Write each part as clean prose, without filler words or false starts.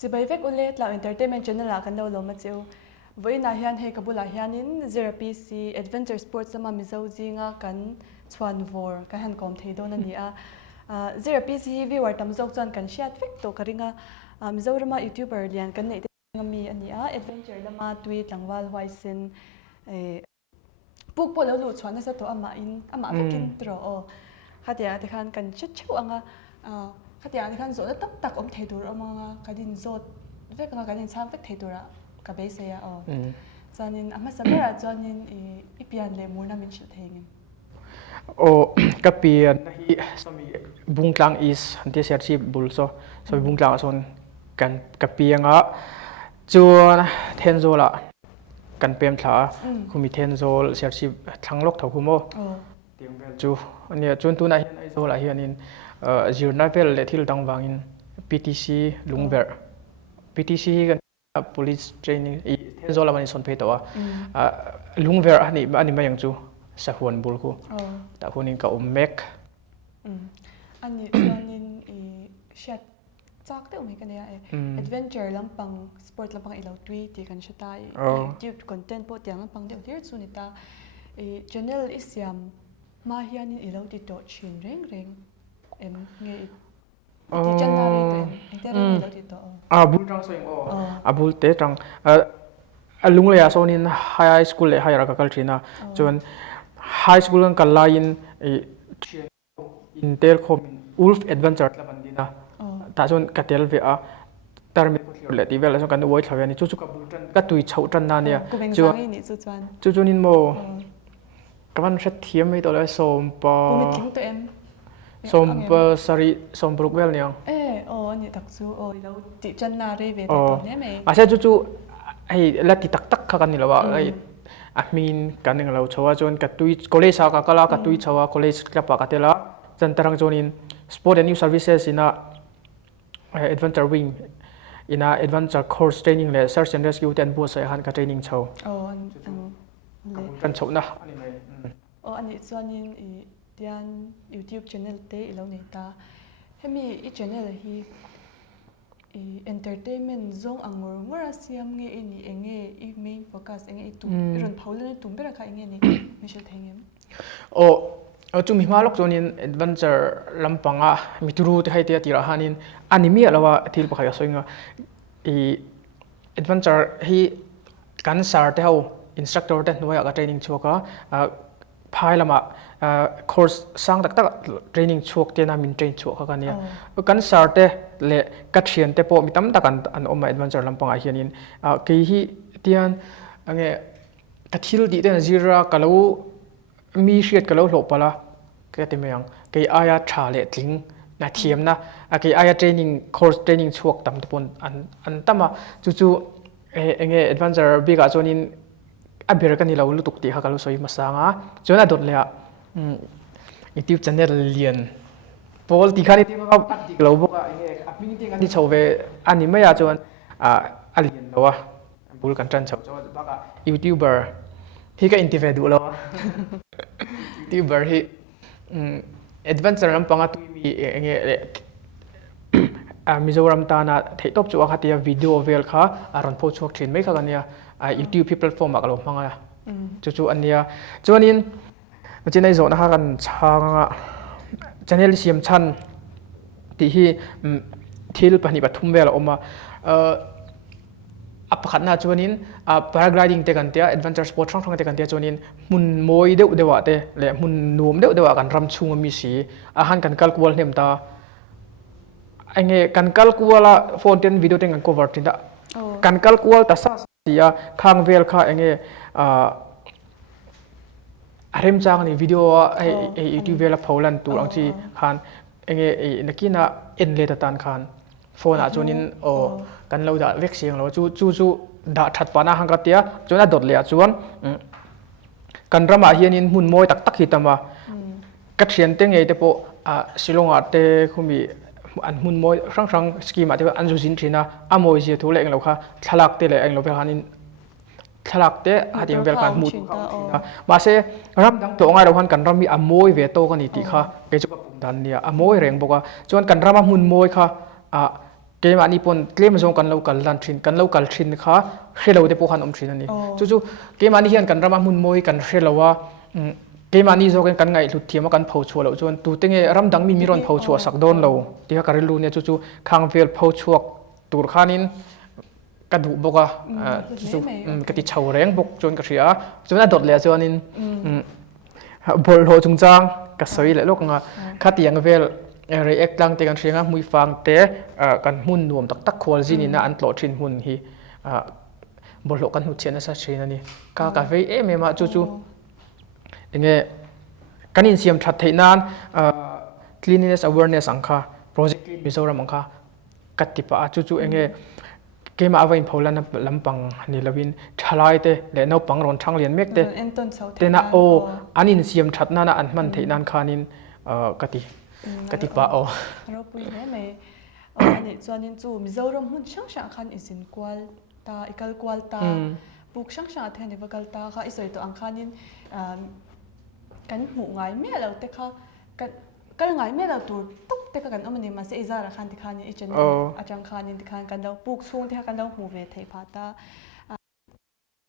chỉ bây vek ulet là entertainment channel là kan lo lo ma cheu với na hian he kabula hianin zero pc adventure sports ama mizo jinga kan chuan vor ka han kom thei don ani a zero pc hi viewer tam zok chuan kan shiat vek to karinga mizo rama youtuber lian kan nei ngami ani a adventure lama tweet langwal hoisin puk po lo lu chuan na sa to ama vekin tro o khatia te khan kan chet cheu anga khatia te khan zo na tak tak om thei dur amanga kadin zot vek anga kadin sam vek thei dura ka be se ya o chanin ama samara chanin ipian le murna min shil thengin o kapian hi somi bungtlang is anti serchi bulso somi bungtlang son kan kapianga chuan thenzola kan pem thla khumi thenzol serchi thanglok thau humo tiangbel chu ania chun tu na hian aizola hianin zirnavel le thil dangwangin PTC lungber PTC kan police training thenzola mani son pheto lungver ani mayang chu sahuan bulku ta hunin ka mek ani chanin shat chak te umi kan ya adventure lampang sport lampang ilo twi ti kan shata youtube content po tiang lampang de thir chu ni ta channel isyam ma hian ilo ti to chin reng em nge ti janari te interen ilo ti to bul tang soing abul te tang alung le asonin high school le higher ka kaltrina chon high school kan kalain intel khom wolf adventure la bandina ta chon katel ve a tarmi ko le ti vel so kan woi thlawani chu ka bul tan ka tui chau tan na ne chu chunin mo kaman shat thiam mi to le som pa som pa sari som brokwel ne ani tak chu lo ti janari ve to ne me ase chu ai lati tak tak kha kan ni lawa ai amin kan ning lo chawa chon ka tui college ka kala ka tui chawa college club ka tela chan tarang chonin sport and new services ina adventure wing ina adventure course training le search and rescue ten bo sai han ka training chho kan chho na ani mai ani chuanin tian youtube channel te ilo nei ta hemi channel hi entertainment zong angor siam nge ini enge main focus enge tu ron phaulen tum bera kha enge ni mishel thengem chu mi hma lok zonin adventure lampanga mituru te haite atira hanin anime alawa thil pakha soinga adventure hi kan sar te ho instructor te noya ka training choka phailama course sang tak training chok te na min train chok ka nia kan sar te le ka thian te po mitam takan an oma adventure lampanga hianin ke hi tian ange ka thil di te na zira kalau mi hriat kalau hlo pala ke te meang ke aya tha le tling na thiam na ke aya training course training chok tam te pon an tama chu enge adventure biga chonin abir kan ilo lutuk ti ha kalu soi masanga chona dot le youtube channel lian pol ti khani ti ma ti lo bo ka enge aping ti ngani chove ani ma ya chon alien lo bul kan tran chho ba ka youtuber hi ka individual lo youtuber hi adventure ram panga tu mi enge mizoram ta na thei top chu khatia video vel kha aron pho chok thin mai kha kania youtube people form akalo manga chu ania chuanin chinai zo na ha kan changa channel siam chan ti hi thil pani pathum vel oma apakhat na chuanin paragliding te kan tia adventure sport thang te kan tia chuanin mun moi deuh dewa te le mun nuam deuh dewa kan ram chunga mi si a han kan kalkual hnem ta ange kan kalkuala phone ten video ten kan cover tinda kan kalkual ta sa sia khang vel kha ange arem chang ni video youtube vela pholan tu angchi khan ange nakina en le ta tan khan phone a chunin kan lo da vek siang lo chu da that pa na hang ka tia chuna dot le chuan kan rama hianin mun moi tak tak hi tama ka thian te ngei te po silonga te khumi an mun moi rang scheme ate an juzin thina amoi je thule eng lo kha thalak te le eng lo be hanin thalak te ating vel kan mut ma se ram dang to ngai ro han kan ram mi amoi ve to kan ti kha ke chu ka pum dan nia amoi reng boka chuan kan rama mun moi kha เกมอันนี้ปนเกมมันส่งกันเรากันลันทรินกันเรากันทรินค่ะเชื่อเราได้พวกขันอมทรินอันนี้จู่ๆเกมอันนี้เห็นกันรามามุนมวยกันเชื่อเราว่าเกมอันนี้ส่งกันไงหลุดเทียมกันเผาชัวเราจนตัวเต็งรำดังมีรอนเผาชัวสักโดนเราที่เขาการิลูเนี่ยจู่ๆข้างเวลเผาชัวตัวขานินกระดูกบกอ่ะจู่ๆกระติเฉาแรงบกจนกระเสียจนน่าดดเลยจนนินบอลโหจงจางกระสวยเลยลูกงาขัดยังเวลเรียกลังเตกันเสียงมุยฟังเตะกันหุ่นรวมตักควอลจีนี่นะอันตลอดชินหุ่นฮีบอลโหกันหุ่นเชนน่ะสักชินนี่กาเฟเอเมมาจู่ๆยังไงกันอินเสียมชัดเทนานcleanliness awareness อังค่ะ project มิโซรัมอังค่ะกัดติปะจู่ๆยังไงเกมเอาไว้พอลันลำปังนี่ละวินทลายเตะและนปังรอนช่างเลียนเมกเตะแต่น่ะโออันอินเสียมชัดนั่นนะอันมันเทนานคานินกติปะอ๋อเราปุยแม่ไหมอันนี้ส่วนนี้จู่มิโซรัมหุ่นช่างคันอิสินกวลตาอีกกวลตาปุกช่างแทนอีกกวลตาค่ะอิสวยตัวอังคานินกันหูไงแม่เราแต่ค่ะกันไงแม่เราตัวตุ๊กแต่กันเอามันนี่มาเสียจาระคันที่คันนี้อีเจนอาจารย์คันนี้ที่คันกันเราปุกช่วงที่กันเราหูเวทพาตา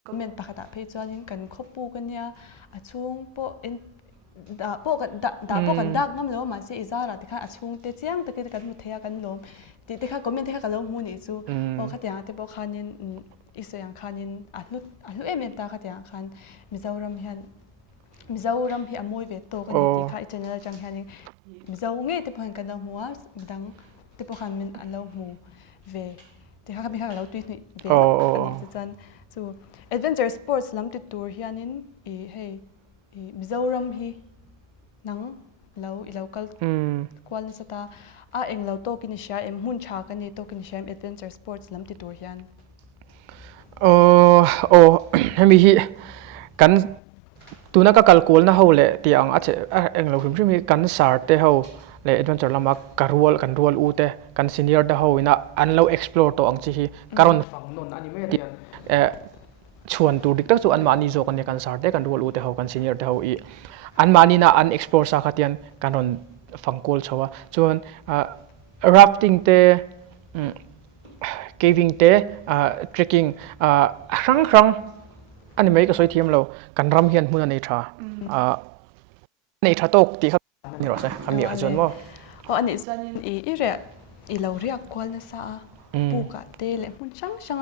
ก็เมียนปากตาเพจส่วนนี้กันคบปูกันเนี่ยช่วงโปพวกกันดักน้ำล้มมาเสียจาระที่ข้าช่วงเตี้ยงตะกี้กันมุทยากันล้มที่ข้าก็เมียนที่ข้ากันล้มหูนี่จู่พอขัดยางที่พวกคันนี้อีสอย่างคันนี้ลุเอเมนตาขัดยางคันมิจารัมเฮียนมิจารัมเฮียมวยเวทโตกันที่ข้าเจเนอร์จังเฮียนมิจาเงี้ยที่พวกกันล้มหัวดังที่พวกกันมันล้มหูเวที่ข้ามีข้าล้มตุ้ยนี่เวกันจันจู่ adventure sports ล้ำติดตัวเฮียนินมิจารัมเฮียนังเรากวลสตาเอ็งเราโตกินเชียหุ่นชากันนี่โตกินเชียadventure sports ล้ำติดตัวเฮียนให้มีกันตัวนักการกูลน่าเขาเลยที่อังอาจจะเองเราพิมพ์มีกันสาร์เตะเขาเลยadventure ลำบากการรัวอูเตะกัน senior เตะเขาอินะอันเรา explore ตัวอังจีการอนฟังนนอันนี้ไม่ดีชวนตัวดิกตักส่วนอันมานี่โจกันเนี่ยกันสาร์เตะกันรัวอูเตะเขากัน senior เตะเขาอีอันมานี่นะอัน explore สักทีอันการอนฟังกูลชัวชวนrafting เตะcaving เตะtrekking ครั้งอันนี้ไม่ก็สวยเทียมเรากันรำเฮียนหุ่นในชาโตกตีครับนี่หรอใช่คำมีขจรว่าอันนี้ส่วนนี้เราเรียกกวนนะซะปูกะเตเลยหุ่นช่าง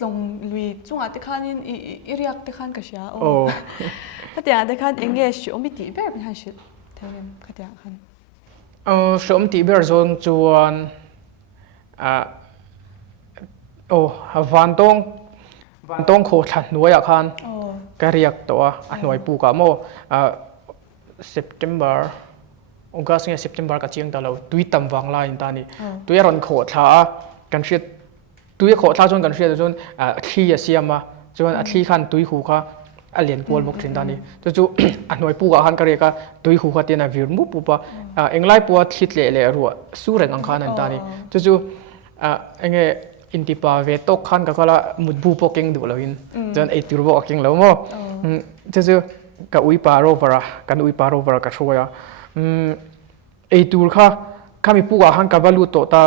ตรงลุยจุงอาติคันนี่เรียกติคันก็เชียถ้าแต่อาติคันเองเงี้ยชมติแบบนี้ชิดเท่านั้นก็แต่คันชมติแบบจวนวันต้องโคตรหน่วยอาคารก็เรียกตัวหน่วยปูกะโมSeptember องค์การสิ่ง September ก็เชียงตลอดตุยตำวังลายตานี่ตุยรอนโคตรท้ากันเชียตุยโคตรท้าจนกันเชียจนที่เสียมาจนที่ขันตุยหูค่ะเลียนปูลบกถินตานี่จู่หน่วยปูกะขันก็เรียกตุยหูค่ะเตียนวิร์มุปูปะเอ็งไล่ปูทิดเละรัวสู้แรงอังคารนั่นตานี่จู่เอ็งอินทิปาเวตกขันก็ละมุดบูปกิงดูแล้วอินจนไอตัวบอกกิงแล้วมั้งจู่กับอุยปาโรบระกันอุยปาโรบระก็ช่วยไอตัวข้ามีปูกะขันกับบาลูโตตา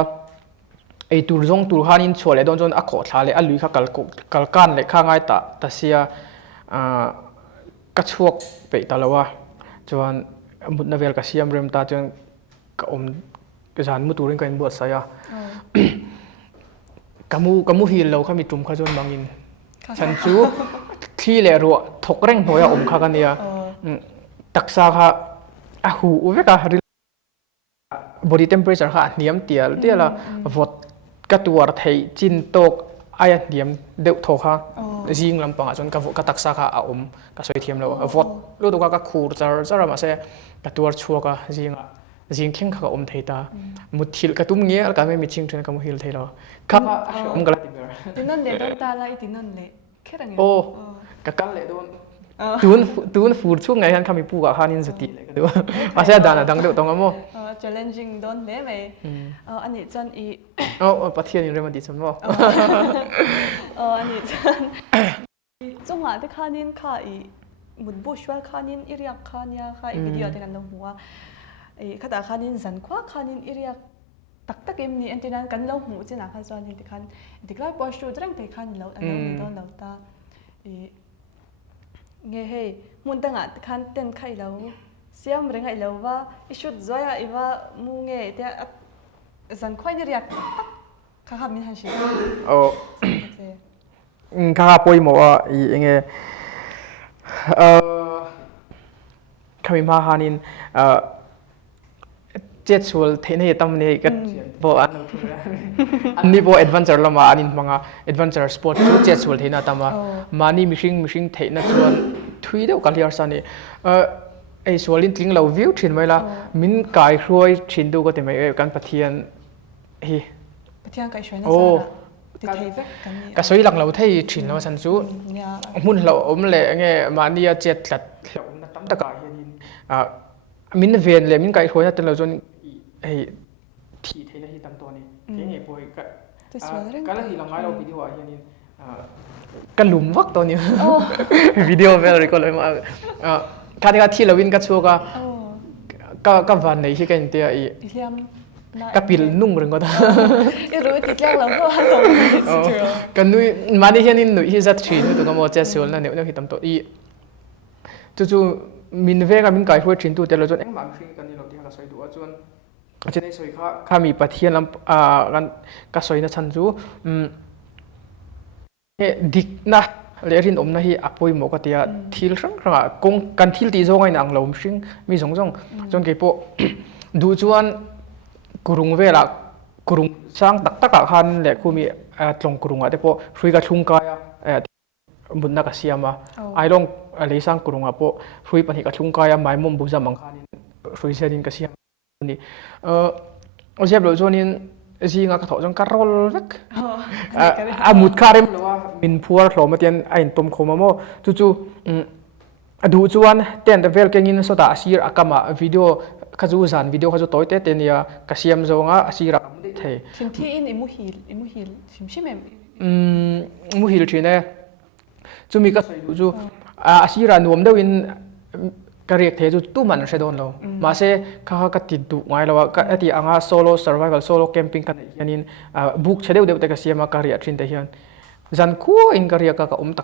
ไอตัวจงตัวขันอินช่วยเลยโดนจนอักขอทาเลยอันลุยข้ากัลกันเลยข้าง่ายตาเสียกระชวกไปตลอดว่าจนมุดนาเวลกับเสียมเริ่มตาจนกับกระจานมุตุริงกันบวชใส่กามูฮิลเราข้ามีจุ่มข้าจนบางอินฉันชูที่เลรัวถกเร่งหัวข้ากันเนี่ยตักซาข้าหูเวกาbody temperature ข้าเนียมเตียละวอดกระตัวไทยจินโตกไอ้เนียมเดือดโถข้าจิงลำปังจนกับตักซาข้าก็สวยเทียมเราวอดรู้ตัวก็คูร์จะมาเสียกระตัวชัวก็จิงเข่งข้าไทยตามุดทิลกระตุ้มเงี้ยแล้วก็ไม่มีชิงเทนกับมุดทิลไทยเราข้าก็ละตินั่นเลยโดนตาละตินั่นเลยแค่ไหนกันเลยโดนตูนฟูดช่วงไงท่านเขามีปูกับข้านินสติเลยก็ดูว่าเสียดานดังเดือดตรงนั้นมั้งchallenging โดนเลยไหมอันนี้จันประเทศนี้เริ่มดีสมบูรณ์อันนี้จันจงหวะที่ข้านินข้ามุดบุชว่าข้านินอิริยข้าเนี่ยข้าวิดีโอที่กันตรงหัวข้าแต่ข้านินสันคว้าข้านินอิริย ตักตักอิมนี่อันที่นั้นกันเล่าหูจีน่ะค่ะส่วนที่คันที่ก็ปอชูดรังที่คันเล่านี่โดนเล่าตาเงี้ยเฮ้มุนตั้งอ่ะคันเต้นไข่เล่าเสียมเรื่องไข่เล่าว่าอิชุดจ้อยอีว่ามูเงี้ยแต่สันควายนี่เรียกข้าขับมินฮันชิโอ้ข้าป่วยหมอยังไงคำมาฮานินเจ็ดส่วนเทนให้ตั้มเนี่ยก็พออันนี้พอ adventure ละมาอันนี้มังอ่ะ adventure sport ชุดเจ็ดส่วนเทนตั้มมานี่มิชิงเทนส่วนทุยเดียวกันที่อาร์สันนี่ไอ้ส่วนลิ้นทิ้งเราวิวชินไว้ละมินกายครวยชินดูก็เต็มไปกันปะเทียนเฮ้ปะเทียนกายช่วยนะจ๊ะติดเทปกันนี่ก็สวยหลังเราที่ชินแล้วสันสูมุ่นเราเลยไงมานี่เจ็ดหลัดเราตั้มตะกายเห็นมินเวียนเลยมินกายครวยนั่นเราจนไอ้ที่เทนที่ตั้มตัวนี้เก่งไอ้พวกก็แล้วที่หลังเราวิดีโอเห็นนี่กันหลุมวักตัวนี้วิดีโอเวลาก็เลยมาคาที่ที่เราวินก็ชัวก็วันไหนที่กันเตียอีก็ปิดนุ่งเรื่องก็ได้รู้ติดแรกเราก็ฮัลโหลกันนุ้ยมาที่เห็นนี่นุ้ยที่จะชินตัวก็มอเจสโซลนั่นเนี่ยที่ตั้มตัวอีจู่มินเวกับมินกายครวยชินตัวแต่เราจนเอ็งมาฟิงกันนี่เราที่เราสวยดูจนจะได้สวยข้ามีปะเทียนลำกันก็สวยนะฉันจู่ดิกนะเรียนนะที่อภัยหมกติยาทิลสังอ่ะกงกันทิลตีโซ่ไงนังเราไม่ชิงมีสองจนเก็บดูจวนกรุงเวลากรุงสร้างตักขันแหละคุณมีตรงกรุงอ่ะแต่พอช่วยกับชุงกายบุญนักเสียมาไอ้ลงเลยสร้างกรุงอ่ะพอช่วยปัญหากับชุงกายไม่มุมบุษมังคันช่วยเสียดินกับเสียนี่เสียบเราจวนนี้สิงห์ก็ถอดจงการโรลเล็กมุดคาริมหรือว่ามินพัวหลอมาเตียนไอ้ตุ่มโคมาโมจู่ดูจวนเตียนแต่เวลเก่งอินสุดาอาศีรอากามาวิดีโอขจูซันวิดีโอขจูตัวเตเตียนเนี่ยกษียมจงอาศีรมุดเทชิมที่อินอิมุฮิลชิมมุฮิลชีเนี่ยจู่มีก็จู่อาศีรานุ่มเดวินก็เรียกเทจูตู้มันใช่โดนเรามาเซ่ข้าก็ติดดูไงเราว่าก็ไอ้ที่อ่างโซโล่ survival solo camping กันยันนินบุกเฉลี่ยเดียวแต่ก็เสียมาการเรียกชินแต่ยันจันคู่อินการเรียกก็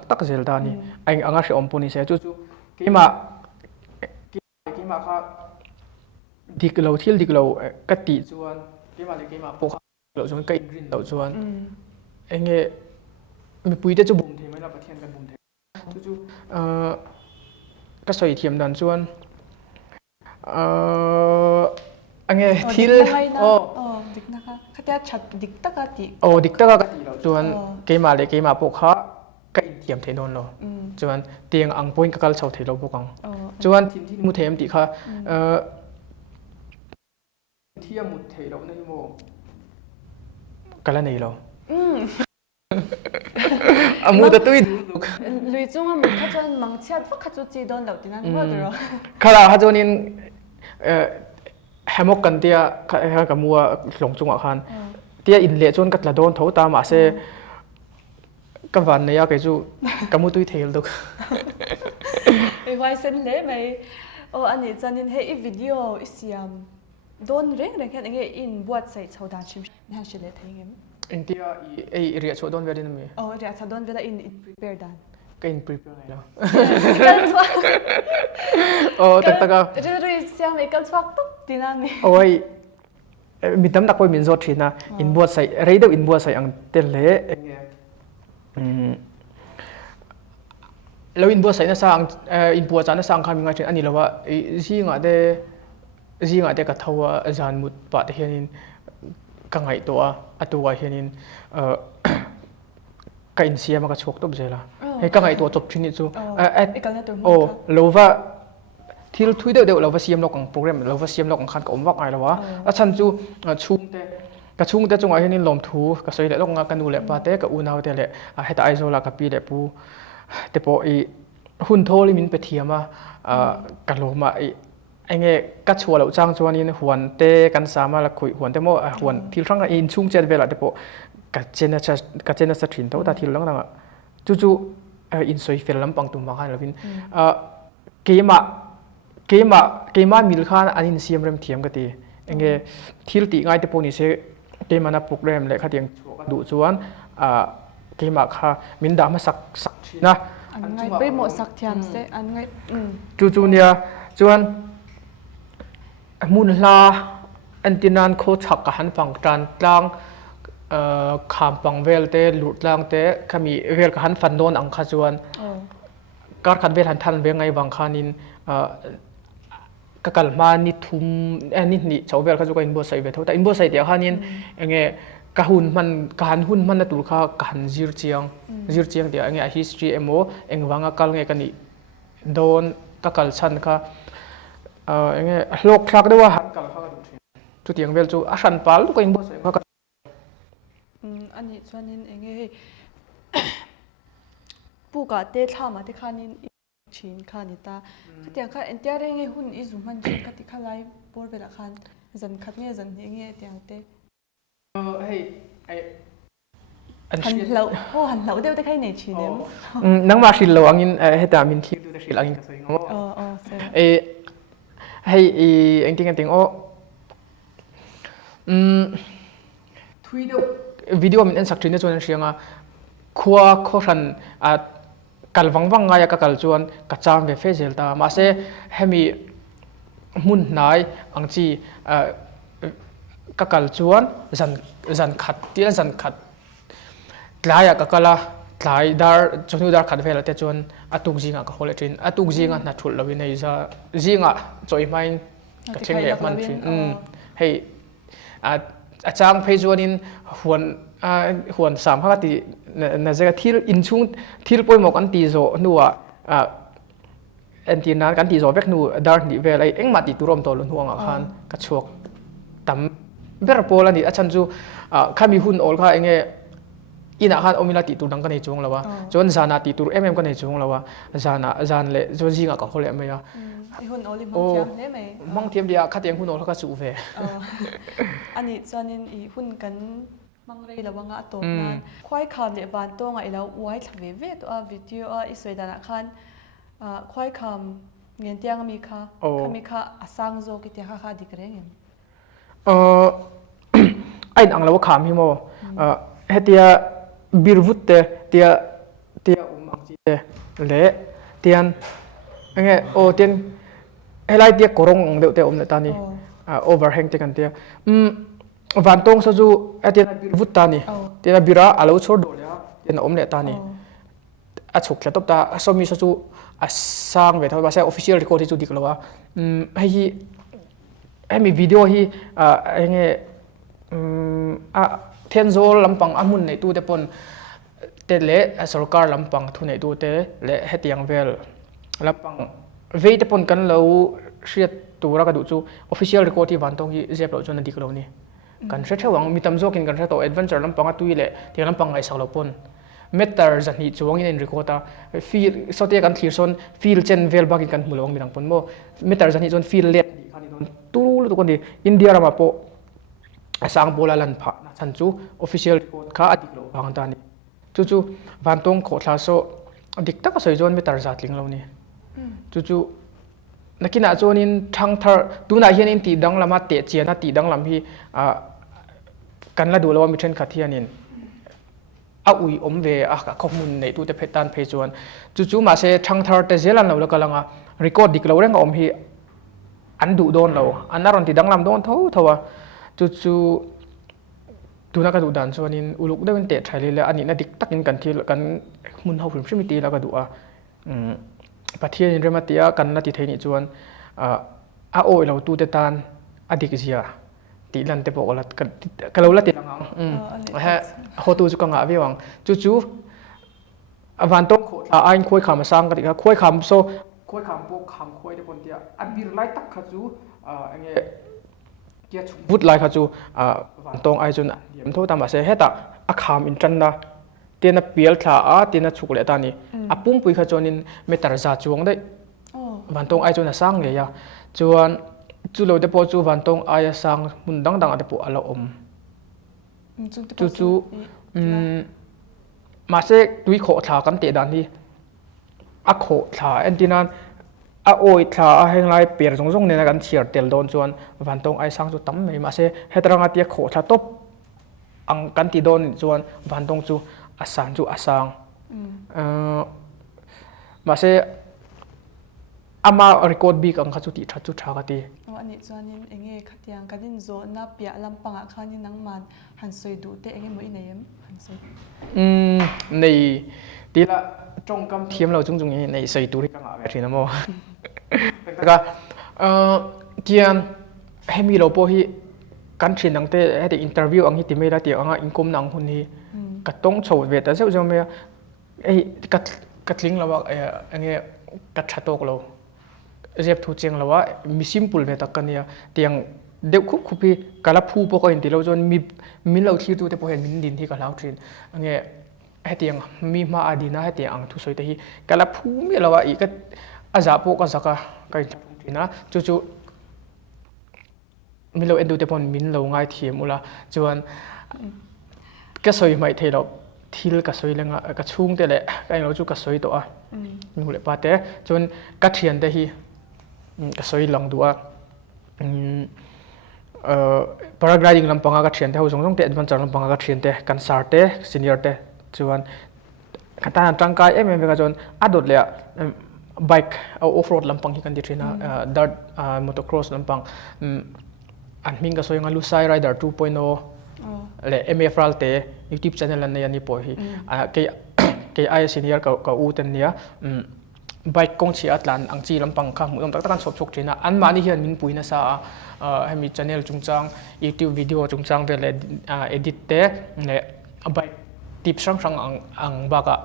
ตักเซลดานี่ไอ้อ่างเสียปุ่นิเซ่จู่กี่มาข้าดิกเราที่ดิกเราก็ติดจวนกี่มาพวกเราจวนก็อินรินเราจวนไอ้เงี้ยมีปุยแต่จะบุ่มเทไม่เราประเทศกันบุ่มเทจู่ก็สวยเทียมดันส่วนอันเงี้ยทิลดิกนะคะเขาจะชัดดิกตะกะติดิกตะกะติเราส่วนเกมาเลยเกมาพวกเขาก็อินเทียมเทนนเราส่วนเตียงอังปุ่นก็กลชาวเทเราพวกเขาส่วนที่มุเทมติค่ะเทียมมุเทเราในโมกันละนี่เรามูตะตุ้ยลุยจงอ่ะมันเขาจะมังเชียดพวกเขาจะจีดอนเหล่าที่นั่นว่าเดี๋ยวข้าเราเขาจะนินแฮมกกันเตียข้ากับมัวหลงจงอ่ะคันเตียอินเละจนกัดละโดนเท้าตามาเซกับวันนี้ก็จู่กับมูตุ้ยเทลตุกไอ้ไว้เส้นเละไหมอันนี้จะนินให้วิดีโออีเสียมโดนเร่งแค่ไหนอินบวชใส่ชาวดาชิมนี่ฮะเฉลยทั้งยังอินเดียไอเรียชดอนเวลินมีเรียชดอนเวลาอิน prepare ดันก็อิน prepare ไงแล้วตักก็เรื่องเสียงไม่กันสวักตุ๊กตีนั่นนี่ยมีตั้มตักไปมินโซชินะอินบวชใส่เรย์เดอินบวชใส่อังเตลเล่แล้วอินบวชใส่น่าสร้างอินบวชจานน่าสร้างคำยังไงอันนี้เราว่าซีงาเดกระทว่าจานมุดปะเทียนินกังไงตัวเฮียนินก็อินเซียมันก็ชกตัวเจล่ะให้กังไงตัวจบชิ้นนี้จู่เราว่าที่เราทุยเดียวเราว่าเซียมเราของโปรแกรมเราว่าเซียมเราของคันก็ว่าไงแล้ววะแล้วฉันจู่ชุ่มแต่จงไอ้เฮียนินลมทูก็สวยเลยต้องกันดูแลปาเต้กับอูนาวเตะให้ตาไอโซลากับปีเดปูแต่พอหุ่นโทลิมินไปเทียมากันโลมาไอ้เงี้ยกัดชัวเราจ้างชัวนี่หวนเตกันสามารถคุยหวนเตโมหวนที่ทั้งอินชุ่งเจ็ดเวลาเดปกัดเจนสถินเท่าตาที่ลังๆจู่อินสวยเฟลลำปังตุ่มมาให้เราพินเกมามิลคานอันนี้เสียมเริ่มเทียมกันตี เงี้ยที่ตีง่ายแต่พวกนี้เสเกมมันนับโปรแกรมเลยค่ะเตียงดูชวนเกมค่ะมินดามาสักนะ อันไงไปหมดสักเทียมเสอันไงจู่ๆเนี่ยชวนมุนลาอันตินันโคชักกับหันฝั่งจานกลางขามปังเวลเตหลุดล่างเตขมีเวลกับหันฟันโดนอังคาจวนการขันเวลหันทันเวงไงบางคานินกัลมานิทุมนี่ชาวเวลเขาจะก็อินโบไซเวทแต่อินโบไซเดียวคานินเงี้ยกะหุ่นมันการหุ่นมันนั่นตัวข้าการจิรเจียงเดียวเงี้ย history เวังกัลเงี้ยกันนี่โดนกัลชันค่ะเงี้ยโลกคลักด้วยว่าหันกัลเขาจุดยังเวลจูอาชันปาลก็อินโบไซเขาอันนี้ส่วนนี้เงี้ยผู้ก่อเตะท่ามาที่คานินชินคานิตาขัดยังค่ะเอ็นเตียร์เงี้ยหุ่นอิจุมันจิขัดที่ข้าไล่บอลไปละคันจันขัดเงี้ยจันเงี้ยเตียงเตะหันเหลาเดียวได้แค่ไหนชินเองนังมาชิลโลอังอินเฮตามินที่ดูได้ชิลอังอินก็สวยงามเอ็งติงโอทวีดวิดีโอมินเอ็นสักทีเนี่ยจวนเชียงขัวข้อชันกัลวังไงกัลจวนกัจจามเวฟเซลตามาเซ่เฮมีมุนนายอังจีกัลจวนจันขัดที่จันขัดหลายกัลละหลายดาร์จนดูดาร์ขัดเวลแต่จวนตุกจิงก็ฮอลเลจินตุกจิงนัดทุลลวินัยจะจิงจอยไม่กับเชียงเล็กมันจินให้อาจารย์เพจวนินหวนสามพักตีน่าจะที่อินชุงที่ป่วยหมอกอันตีโซนัวอันที่นั้นกันตีโซเวกนัวดาร์นี่เวลาเอ็งมาตีตุรมโตลุนห่วงอาคารกระชวกตั้มเบอร์โพลันนี่อาจารย์จูข้ามีหุ่นโอลข้าเองอินอาคารอมิลาตีตุดังกันในจงแล้ววะจนจานาตีตุกันในจงแล้ววะจานเล่จนจิงก็เขาเล่ไม่ยาหุ่นโอลิมองเทียมได้ไหมมองเทียมเดียวขัดยังหุ่นโอลเขาก็สูเวอันนี้จานินอีหุ่นกันมังเรย์ระวังอ่ะตัวนั้นควายคำเนี่ยบานตัวไงแล้วไว้ทำเวตัววิดีโออิสวยดานะคันควายคำเงี้ยเตียงมีค่ะมีค่ะสังโจกิเตียค่ะดีกระเงี้ยไอ้อังเราว่าขามฮิโมเฮตียบิร์วุตเตียมังจีเละเตียนเงี้ยเตียนเฮลัยเตียกรงเดียวเตียเนตานี่โอเวอร์แฮงเตียกันเตียวันตรงสัจจุเตียนบิร์วุตตานี่เตียนบิระอาลูชอร์โดเลยเตียนเนตานี่ฉุกแค่ตบตาสมีสัจจุสร้างเวทว่าใช้ official record ที่จุดดีกว่าให้มีวิดีโอที่เงี้ยเทนโซลำปังอามุนในตู้เตปนเตเล่สรการลำปังทุนในตู้เตเล่เฮตียงเวลลำปังเวทปนกันเราเชียตัวรักดูจู official record ที่วันตรงที่เจ็บเราจนดีกว่านี้กันเชื่อว่ามีตำโจกินกันเชื่อตัว adventure ลำปังตุยเล่ที่ลำปังไอสักเราปนเมตตาร์จันนี่จวงอินรีโคตาฟีลสเตียกันทีร์ซอนฟีลเจนเวลบากินกันมุลวงมีดังปนโมเมตตาร์จันนี่จนฟีลเล็ดตู้รู้ตัวคนดีอินเดียรามาโปสังโบลาลันพะฉันจู official ข้าอดีตเราบางตานี่จู่วันตรงโคตรลาโซดิกตักก็สวยจวนไม่ตารจัดลิงเรานี่จู่นักกินอาจวนินทั้งทาร์ดูน่าเห็นอินตีดังลำมาเตะเจียนตีดังลำที่กันละดูแล้วว่ามีเทรนด์ขัดเทียนินอุยเวข้อมูลในตู้เตเพตันเพจวนจู่มาเสทั้งทาร์เตเจลันเราแล้วก็ลังรีคอร์ดดิกเราเรื่องของที่อันดูโดนเราอันนั้นรันตีดังลำโดนเท่าว่าจู่ดูนักดูดันส่วนนี้อุลุกได้เป็นเตะไทยเลยอันนี้น่าดิกตักกันที่กันมุนเฮาฟิล์มชิมิตีแล้วก็ดูปะเทียนเรื่องมาตีกันน่าติไทยนี่จวนโอ้เราตู้เตตันอดีตเสียตีลันเตปอกละกันเราละตีลังฮะโคตูจุกังอาวิวังจู่วันต้องไอ้คุยคำสร้างกันอีกคุยคำโซคุยคำพวกคำคุยเดปนเตียอันบิร์ไลตักขจูเงี้ยเกี่ยวุฒิไลขจูวันตรงไอจุนเดี๋ยวทั่วตามมาเสียเหตุอาคามอินจันดาเตียนเปียลท่าเตียนฉุกเลตานี่ปุ่งปุยขจนินเมตารจาจวงได้วันตรงไอจุนสร้างเลยจวนจู่เราเดปจู่วันตรงไอสร้างมุนดังเดปอาลอมจู่มาเสกดุยโขท่ากันเตะดันที่โขท่าเอ็นตินัน a oi thla a heng lai per jong jong ne na kan thiar tel don chuan van tong ai sang chu tam mai ma se hetranga tia kho thla top ang kan ti don chuan van tong chu asan chu asang ma se ama record bik ang kha chu ti tha chu tha ka ti ani chuanin enge khatiang kanin zo na pia lampanga khanin nangman han soi du te enge moi neim han soi nei tila trong kam thiam lo chung chung nei sei tu ri ka nga thina mo ka kian hemi lo po hi kan thin nang te he interview ang hi ti me la ti anga income nang hun hi ka tong chho ve ta zeu zeu me ei ka tling lawa ange ka thatok lo rep thu cheng lawa mi simple ve tak kania tiang deu khup khupi kala phu po ko in ti lo jon mi lo thlir tu te po hen min din hi ka lau thin ange hetiang mi ma adina hetiang ang thu soi te hi kala phu mi lawa I ka aza po ka zaka kai thina chu chu mi lo endu te pon min lo ngai thiam ula chuan ka soi mai thelo thil ka soi lenga ka chung te le kai lo chu ka soi to a nu le pa te chuan ka thian te hi ka soi lang duwa paragliding lampanga ka thian te ho jong jong te adventure lampanga ka thian te kan sar te senior te chuan kata tangkai em ka chuan adot le bike off road lampang hi kan ti thina dirt motocross lampang an ming ka soi nga lusai rider 2.0 le MF ralte YouTube channel an yani po hi ke ai senior ka u ten nia bike kong chi atlan ang chi lampang kha mu tak tak kan sop chok thina an mani hian min puina sa hemi channel chungchang YouTube video chungchang ve le edit te le bike tip sang sang ang baka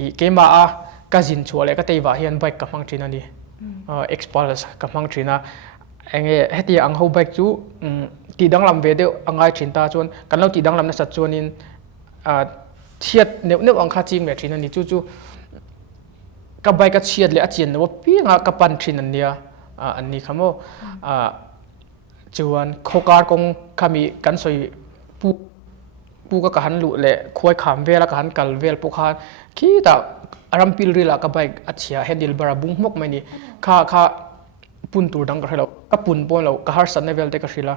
I kema a kazin chole ka teiwa hian bike ka mang thina ni expulse ka mang thina enge heti ang ho bike chu ti dang lam ve de angai thin ta chuan kan lo ti dang lam na sat chuanin thiat neu ang kha ching me thina ni chu chu ka bike ka chiat le a chen no pi nga ka pan thin an nia an ni khamo chuan khokar kong khami kan soi pu ka han lu le khoi kham vela ka han kal vel pu kha ki ta rampil rila ka bike achia handle bar bung mok mai ni kha pun tur dang ka helo ka pun pon lo ka har san level te ka hrila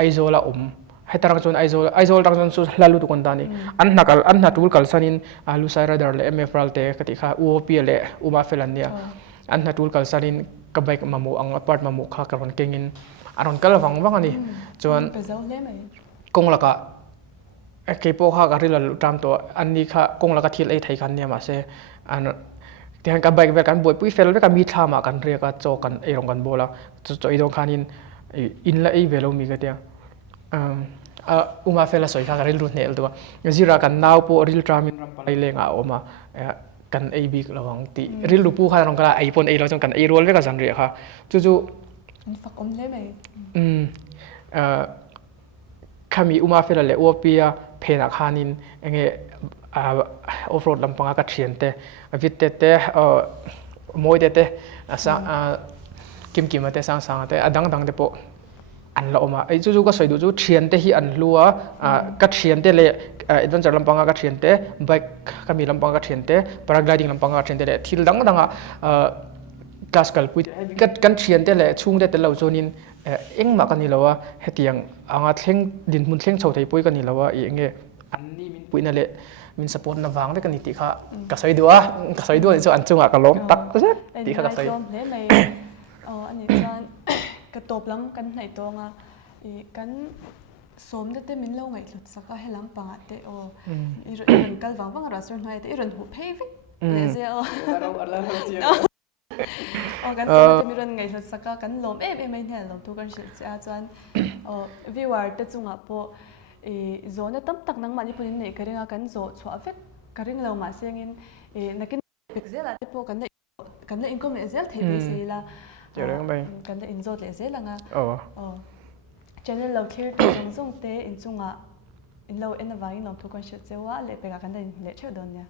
aizola hetarang chon aizol tang chon su hlalu tu kon dani an na tul kal sanin alu sai radar le mf ral te ka ti kha uop le uma felan nia an na tul kal sanin ka bike mamu ang apart mamu kha ka ron kengin aron kal wang ani chon kong laka ke po kha ka rilal tam to anni kha kong laka thil ei thai khan nia ma se an tihan ka bike ve kan boi pui fel ve ka mi thama kan re ka cho kan ei rong kan bola cho i dong khanin in la ei velo mi ka tia uma fela soi kha ka ril ru nel to zira kan naw po ril tramin ram palai lenga oma kan ei bik lawang ti ril lu pu kha rong kala ei pon ei lo chong kan ei rol ve ka jan re kha chu fak om le mai khami uma fela le opia phena khanin enge off road lampanga ka thian te vitte te moi te asa kim ate sang te adang te po an la oma ai chu ka soidu chu thian te hi an lua ka thian te le adventure lampanga ka thian te bike kami lampanga ka thian te paragliding lampanga ka thian te le thil danga classical pui kan thian te le chung te lo zonin engma kan ni lawa hetiang anga thleng din mun thleng chho thei pui kan ni lawa I enge anni min puina le min support na wang le kan ni ti kha ka soidua chu an chunga ka lom tak se ti kha ka soi le mai ani chan ka top lam kan hnai to nga I kan som de te min lo ngai thlut saka helam panga te o iron kal wang ra sur hnai te iron hu phei vi le je o kan som te miron ngai thlut saka kan lom em mai hne lom tu kan shil cha chuan viewer te chunga po zone tam tak nang mani punin nei karinga kan zo chwa vek karing lo ma sengin nakin pixela te po kan la income zel thei be sela kan la inzot le zela nga channel lo clear te song te in chunga in lo en awang in lo tu kan shil chewa le pe ka kan la le chhe don ya